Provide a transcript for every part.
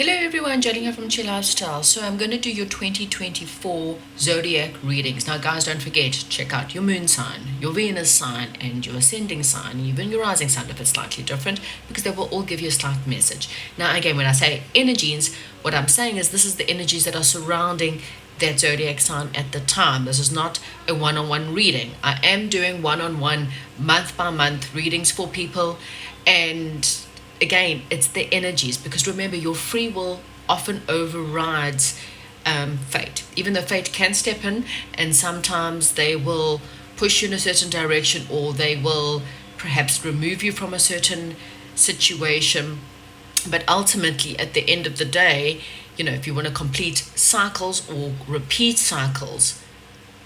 Hello everyone, Jolene here from Chill Lifestyle. So I'm going to do your 2024 zodiac readings. Now guys, don't forget, check out your moon sign, your Venus sign, and your ascending sign, even your rising sign if it's slightly different, because they will all give you a slight message. Now again, when I say energies, what I'm saying is this is the energies that are surrounding that zodiac sign at the time. This is not a one-on-one reading. I am doing one-on-one, month by month readings for people, and again, it's the energies, because remember, your free will often overrides fate. Even though fate can step in, and sometimes they will push you in a certain direction, or they will perhaps remove you from a certain situation. But ultimately, at the end of the day, if you want to complete cycles or repeat cycles,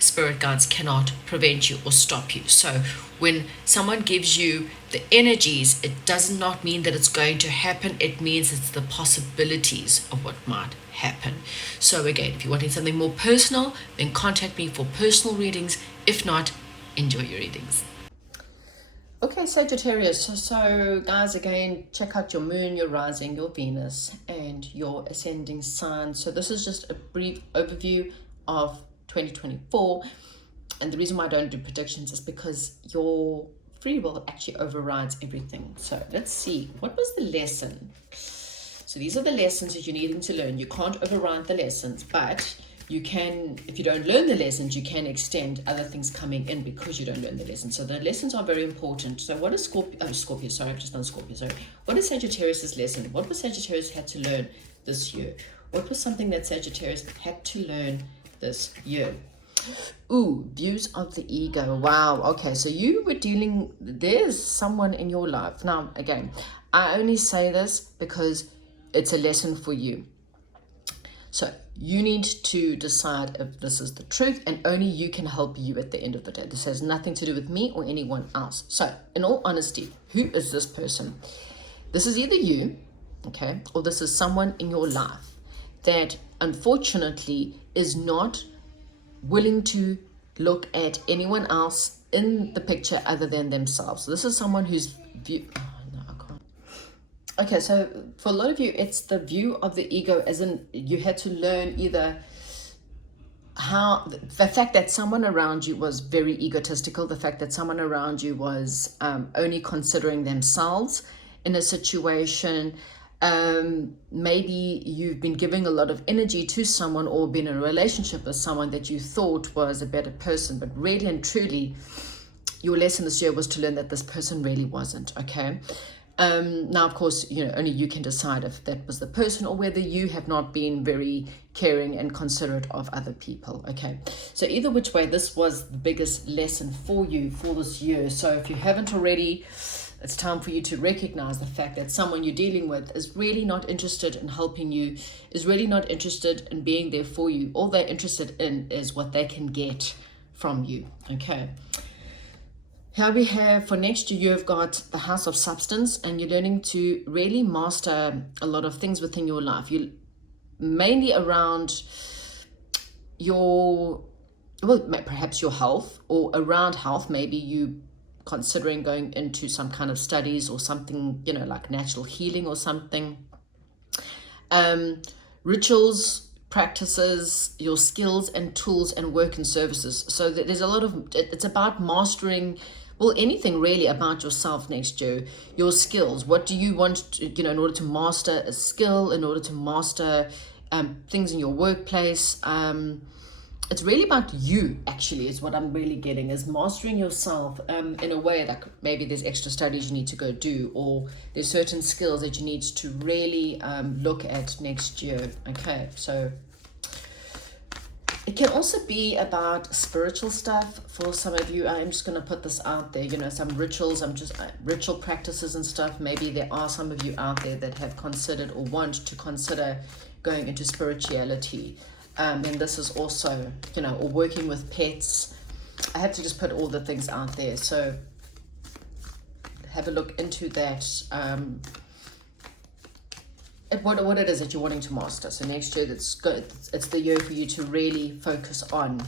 spirit guides cannot prevent you or stop you. So when someone gives you the energies, it does not mean that it's going to happen. It means it's the possibilities of what might happen. So again, if you're wanting something more personal, then contact me for personal readings. If not, enjoy your readings. Okay, Sagittarius. So guys, again, check out your moon, your rising, your Venus, and your ascending sign. So this is just a brief overview of 2024, and the reason why I don't do predictions is because your free will actually overrides everything. So let's see, what was the lesson? So these are the lessons that you're needing to learn. You can't override the lessons, but you can, if you don't learn the lessons, you can extend other things coming in because you don't learn the lessons. So the lessons are very important. So what is Scorpio, sorry, I've just done Scorpio, sorry. What is Sagittarius's lesson? What was Sagittarius had to learn this year? What was something that Sagittarius had to learn this year? Ooh, views of the ego. Wow. Okay, so you were there's someone in your life. Now, again, I only say this because it's a lesson for you. So you need to decide if this is the truth, and only you can help you at the end of the day. This has nothing to do with me or anyone else. So in all honesty, who is this person? This is either you, okay, or this is someone in your life that unfortunately is not willing to look at anyone else in the picture other than themselves. So this is someone who's okay, so for a lot of you, it's the view of the ego, as in you had to learn either how the fact that someone around you was very egotistical, the fact that someone around you was only considering themselves in a situation. Maybe you've been giving a lot of energy to someone, or been in a relationship with someone that you thought was a better person, but really and truly your lesson this year was to learn that this person really wasn't. Okay, now of course, only you can decide if that was the person, or whether you have not been very caring and considerate of other people. Okay, so either which way, this was the biggest lesson for you for this year. So if you haven't already, it's time for you to recognize the fact that someone you're dealing with is really not interested in helping you, is really not interested in being there for you. All they're interested in is what they can get from you. Okay. Here we have, for next year, you've got the House of Substance, and you're learning to really master a lot of things within your life. You mainly around perhaps your health, or around health. Maybe you considering going into some kind of studies or something, like natural healing or something. Rituals, practices, your skills and tools, and work and services. So there's a lot of, it's about mastering, anything really about yourself next year. Your skills, what do you want to, in order to master a skill, in order to master things in your workplace. It's really about you, actually, is what I'm really getting, is mastering yourself in a way that maybe there's extra studies you need to go do, or there's certain skills that you need to really look at next year. Okay, so it can also be about spiritual stuff for some of you. I'm just going to put this out there, some rituals, ritual practices and stuff. Maybe there are some of you out there that have considered or want to consider going into spirituality. And this is also, or working with pets. I have to just put all the things out there. So have a look into that. At what it is that you're wanting to master. So next year, that's good. It's the year for you to really focus on.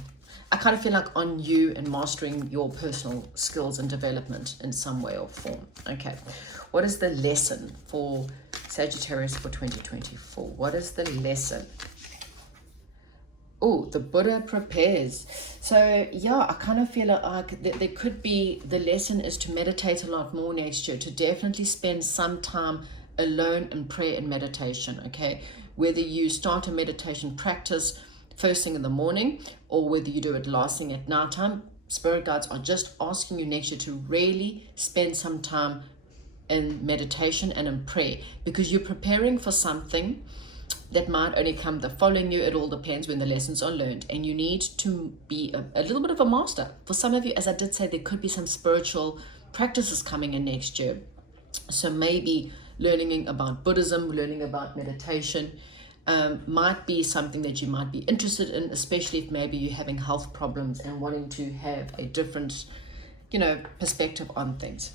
I kind of feel like on you and mastering your personal skills and development in some way or form. Okay, what is the lesson for Sagittarius for 2024. What is the lesson? Oh, the Buddha prepares. So yeah, I kind of feel like there could be, the lesson is to meditate a lot more next year, to definitely spend some time alone in prayer and meditation, okay? Whether you start a meditation practice first thing in the morning or whether you do it last thing at nighttime, spirit guides are just asking you next year to really spend some time in meditation and in prayer, because you're preparing for something that might only come the following year. It all depends when the lessons are learned, and you need to be a little bit of a master. For some of you, as I did say, there could be some spiritual practices coming in next year. So maybe learning about Buddhism, learning about meditation might be something that you might be interested in, especially if maybe you're having health problems and wanting to have a different, perspective on things.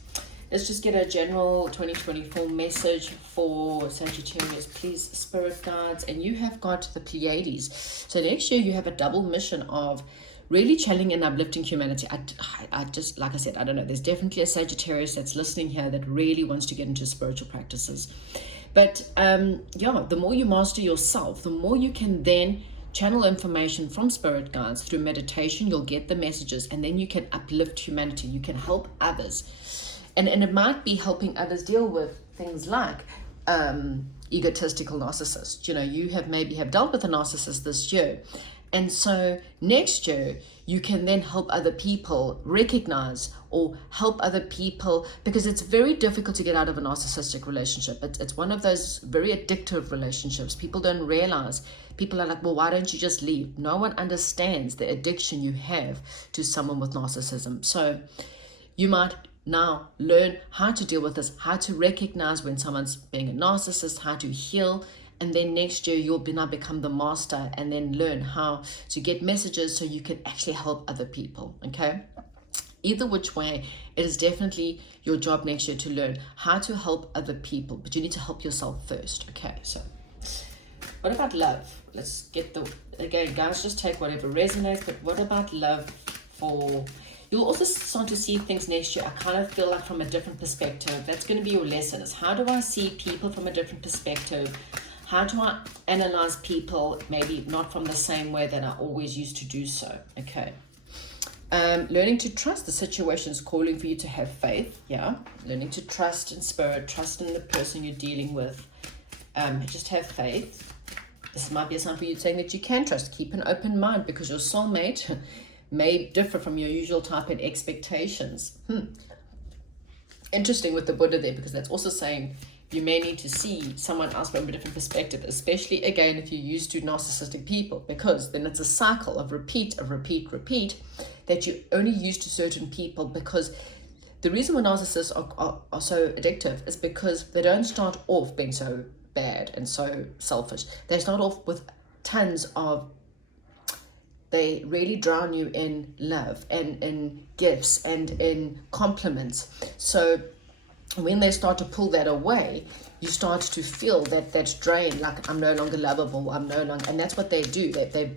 Let's just get a general 2024 message for Sagittarius, please, spirit guides. And you have got the Pleiades. So next year you have a double mission of really challenging and uplifting humanity. I just, like I said, I don't know. There's definitely a Sagittarius that's listening here that really wants to get into spiritual practices. But the more you master yourself, the more you can then channel information from spirit guides through meditation. You'll get the messages, and then you can uplift humanity. You can help others. And it might be helping others deal with things like egotistical narcissists. You have dealt with a narcissist this year. And so next year, you can then help other people recognize or help other people, because it's very difficult to get out of a narcissistic relationship. It's one of those very addictive relationships. People don't realize. People are like, well, why don't you just leave? No one understands the addiction you have to someone with narcissism. So you might now learn how to deal with this, how to recognize when someone's being a narcissist, how to heal. And then next year you'll now become the master, and then learn how to get messages so you can actually help other people. Okay, either which way, it is definitely your job next year to learn how to help other people, but you need to help yourself first. Okay, so what about love? Let's get again, guys, just take whatever resonates. But what about love for, you'll also start to see things next year, I kind of feel like, from a different perspective. That's going to be your lesson, is how do I see people from a different perspective? How do I analyze people, maybe not from the same way that I always used to do so? Okay. Learning to trust the situation's calling for you to have faith. Yeah. Learning to trust in spirit, trust in the person you're dealing with. Just have faith. This might be a sign for you saying that you can trust. Keep an open mind, because your soulmate may differ from your usual type and expectations. Interesting with the Buddha there, because that's also saying you may need to see someone else from a different perspective, especially, again, if you're used to narcissistic people, because then it's a cycle of repeat, that you're only used to certain people. Because the reason why narcissists are so addictive is because they don't start off being so bad and so selfish. They start off with tons of, they really drown you in love and in gifts and in compliments. So when they start to pull that away, you start to feel that drain, like, I'm no longer lovable, and that's what they do. They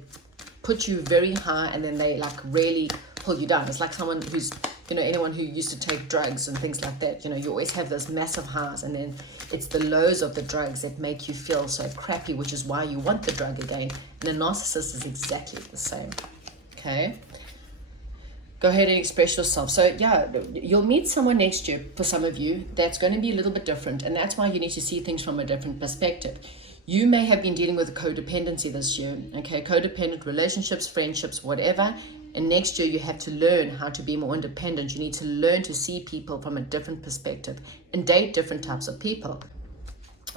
put you very high, and then they like really pull you down. It's like someone who's, anyone who used to take drugs and things like that. You always have those massive highs, and then it's the lows of the drugs that make you feel so crappy, which is why you want the drug again. And a narcissist is exactly the same. Okay. Go ahead and express yourself. So yeah, you'll meet someone next year, for some of you, that's going to be a little bit different. And that's why you need to see things from a different perspective. You may have been dealing with codependency this year. Okay, codependent relationships, friendships, whatever. And next year you have to learn how to be more independent. You need to learn to see people from a different perspective and date different types of people.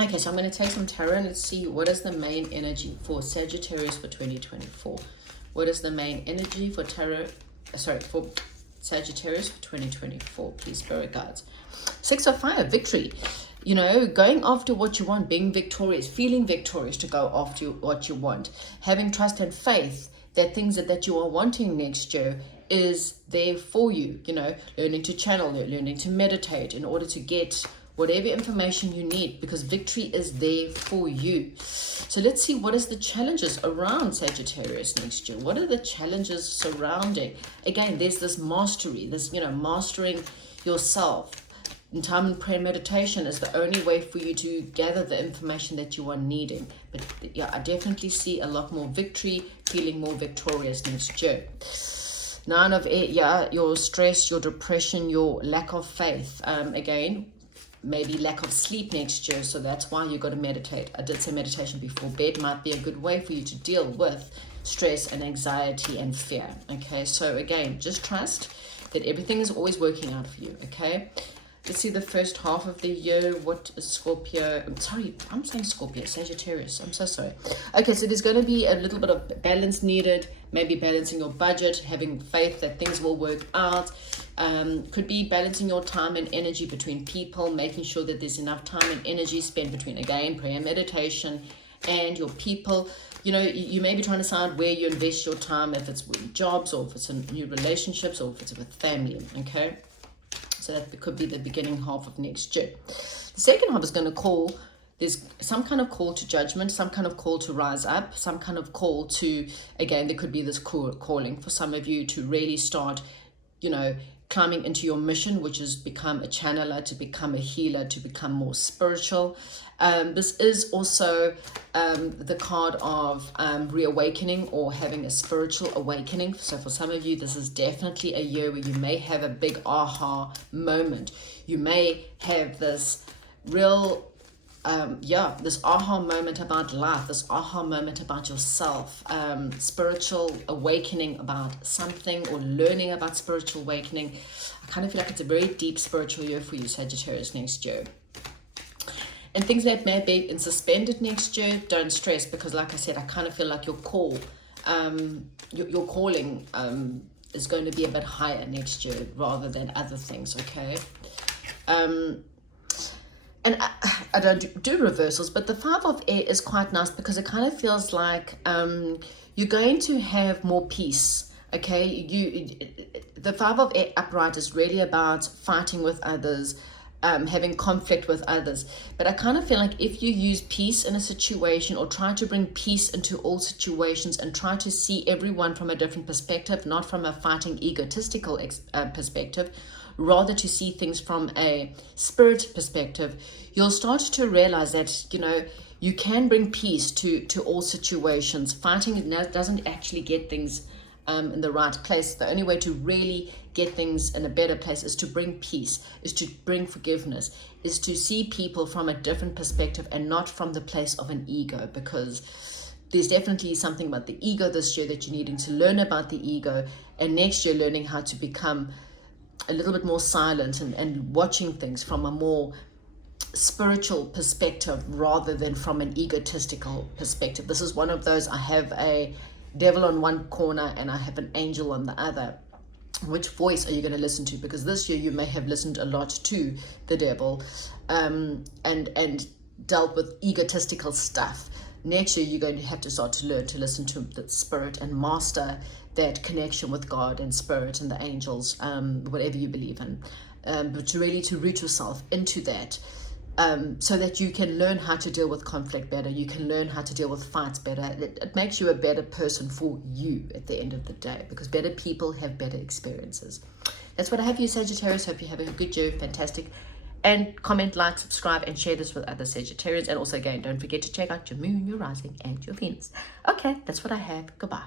Okay, so I'm going to take some tarot and let's see what is the main energy for Sagittarius for 2024. What is the main energy for for Sagittarius for 2024, please, spirit guides? 6 of Fire, victory. Going after what you want, being victorious, feeling victorious to go after what you want, having trust and faith that things that you are wanting next year is there for you. Learning to channel, learning to meditate in order to get whatever information you need, because victory is there for you. So let's see, what is the challenges around Sagittarius next year? What are the challenges surrounding? Again, there's this mastery, mastering yourself, And time and prayer and meditation is the only way for you to gather the information that you are needing. But yeah, I definitely see a lot more victory, feeling more victorious next year. 9 of Air, yeah, your stress, your depression, your lack of faith. Again, maybe lack of sleep next year, so that's why you got to meditate. I did say meditation before. Bed might be a good way for you to deal with stress and anxiety and fear. Okay, so again, just trust that everything is always working out for you. Okay, let's see the first half of the year. What is Scorpio? I'm sorry, I'm saying Scorpio, Sagittarius. I'm so sorry. Okay, so there's going to be a little bit of balance needed. Maybe balancing your budget, having faith that things will work out. Could be balancing your time and energy between people, making sure that there's enough time and energy spent between, again, prayer and meditation and your people. You know, you may be trying to decide where you invest your time, if it's with jobs or if it's in new relationships or if it's with family, okay? So that could be the beginning half of next year. The second half is going to call, there's some kind of call to judgment, some kind of call to rise up, some kind of call to, again, there could be this calling for some of you to really start, you know, climbing into your mission, which is become a channeler, to become a healer, to become more spiritual. This is also the card of reawakening or having a spiritual awakening. So for some of you, this is definitely a year where you may have a big aha moment. You may have this real this aha moment about life, this aha moment about yourself, spiritual awakening about something, or learning about spiritual awakening. I kind of feel like it's a very deep spiritual year for you, Sagittarius, next year. And things that may be in suspended next year, don't stress, because like I said, I kind of feel like your call, your calling is going to be a bit higher next year rather than other things, okay? And I don't do reversals, but the 5 of Air is quite nice because it kind of feels like you're going to have more peace, okay? The 5 of Air upright is really about fighting with others, having conflict with others. But I kind of feel like if you use peace in a situation, or try to bring peace into all situations, and try to see everyone from a different perspective, not from a fighting egotistical perspective, rather to see things from a spirit perspective, you'll start to realize that, you know, you can bring peace to all situations. Fighting doesn't actually get things in the right place. The only way to really get things in a better place is to bring peace, is to bring forgiveness, is to see people from a different perspective and not from the place of an ego, because there's definitely something about the ego this year that you're needing to learn about the ego, and next year learning how to become a little bit more silent and watching things from a more spiritual perspective rather than from an egotistical perspective. This is one of those, I have a devil on one corner and I have an angel on the other. Which voice are you going to listen to? Because this year you may have listened a lot to the devil and dealt with egotistical stuff. Next year you're going to have to start to learn to listen to the spirit and master that connection with God and spirit and the angels, whatever you believe in, but to really to root yourself into that, so that you can learn how to deal with conflict better. You can learn how to deal with fights better. It makes you a better person for you at the end of the day, because better people have better experiences. That's what I have for you, Sagittarius. Hope you have a good year. Fantastic. And comment, like, subscribe, and share this with other Sagittarians. And also, again, don't forget to check out your moon, your rising, and your Venus. Okay, that's what I have. Goodbye.